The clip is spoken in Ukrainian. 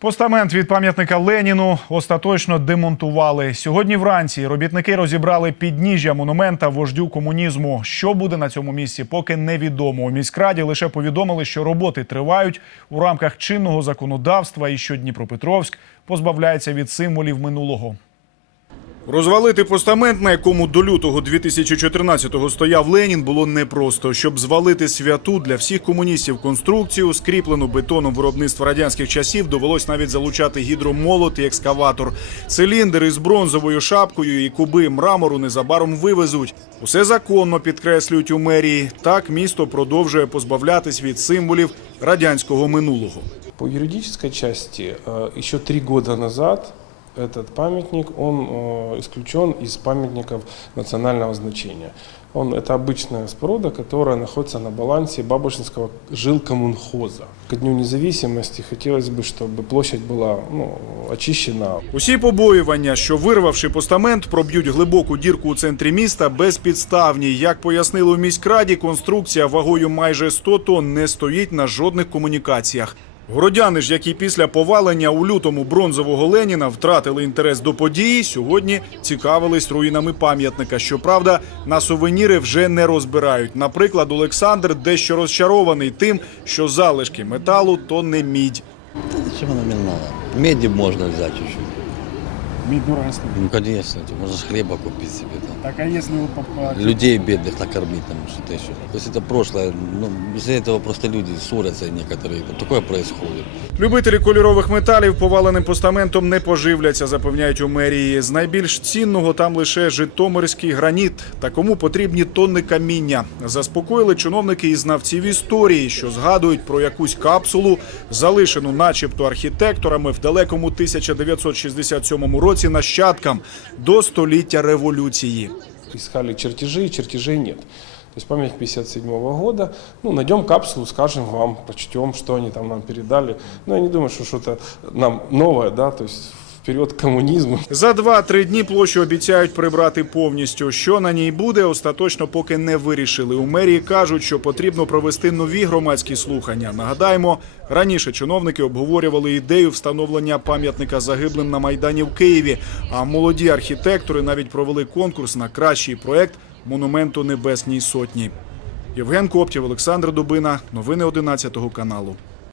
Постамент від пам'ятника Леніну остаточно демонтували. Сьогодні вранці робітники розібрали підніжжя монумента вождю комунізму. Що буде на цьому місці, поки невідомо. У міськраді лише повідомили, що роботи тривають у рамках чинного законодавства і що Дніпропетровськ позбавляється від символів минулого. Розвалити постамент, на якому до лютого 2014-го стояв Ленін, було непросто. Щоб звалити святу для всіх комуністів конструкцію, скріплену бетоном виробництва радянських часів, довелось навіть залучати гідромолот і екскаватор. Циліндр із бронзовою шапкою і куби мрамору незабаром вивезуть. Усе законно підкреслюють у мерії. Так місто продовжує позбавлятись від символів радянського минулого. По юридической части, э, еще три года назад этот памятник, он э, исключен из памятников национального значения. Он, это обычная споруда, которая находится на балансе Бабушинского жилкоммунхоза. Ко Дню независимости хотелось бы, чтобы площадь была ну, очищена. Усі побоювання, що вирвавши постамент, проб'ють глибоку дірку у центрі міста, безпідставні. Як пояснили у міськраді, конструкція вагою майже 100 тонн не стоїть на жодних комунікаціях. Городяни ж, які після повалення у лютому бронзового Леніна втратили інтерес до події, сьогодні цікавились руїнами пам'ятника. Щоправда, на сувеніри вже не розбирають. Наприклад, Олександр дещо розчарований тим, що залишки металу то не мідь. Чому зачем оно мне надо? Меди можно чуть-чуть. Медь дорого стоит. Ну, конечно, ты можешь хлеба купить себе там. Так а если вот по, по- Людей бедных накормить там что-то еще. То есть это прошлое. Ну, из-за этого просто люди ссорятся некоторые. Вот такое происходит. Любителі кольорових металів поваленим постаментом не поживляться, запевняють у мерії. З найбільш цінного там лише житомирський граніт. Та кому потрібні тонни каміння. Заспокоїли чиновники і знавців історії, що згадують про якусь капсулу, залишену, начебто, архітекторами в далекому 1967 році нащадкам до століття революції. Искали чертежи, чертежей нет. То есть память 57 года. Ну, найдем капсулу, скажем вам, прочтем, что они там нам передали. Но я не думаю, что что-то нам новое, да, то есть вперед к коммунизму. За 2-3 дні площу обіцяють прибрати повністю. Що на ній буде, остаточно поки не вирішили. У мерії кажуть, що потрібно провести нові громадські слухання. Нагадаємо, раніше чиновники обговорювали ідею встановлення пам'ятника загиблим на майдані в Києві. А молоді архітектори навіть провели конкурс на кращий проект монументу Небесній Сотні. Євген Коптєв, Олександр Дубина. Новини 11 каналу.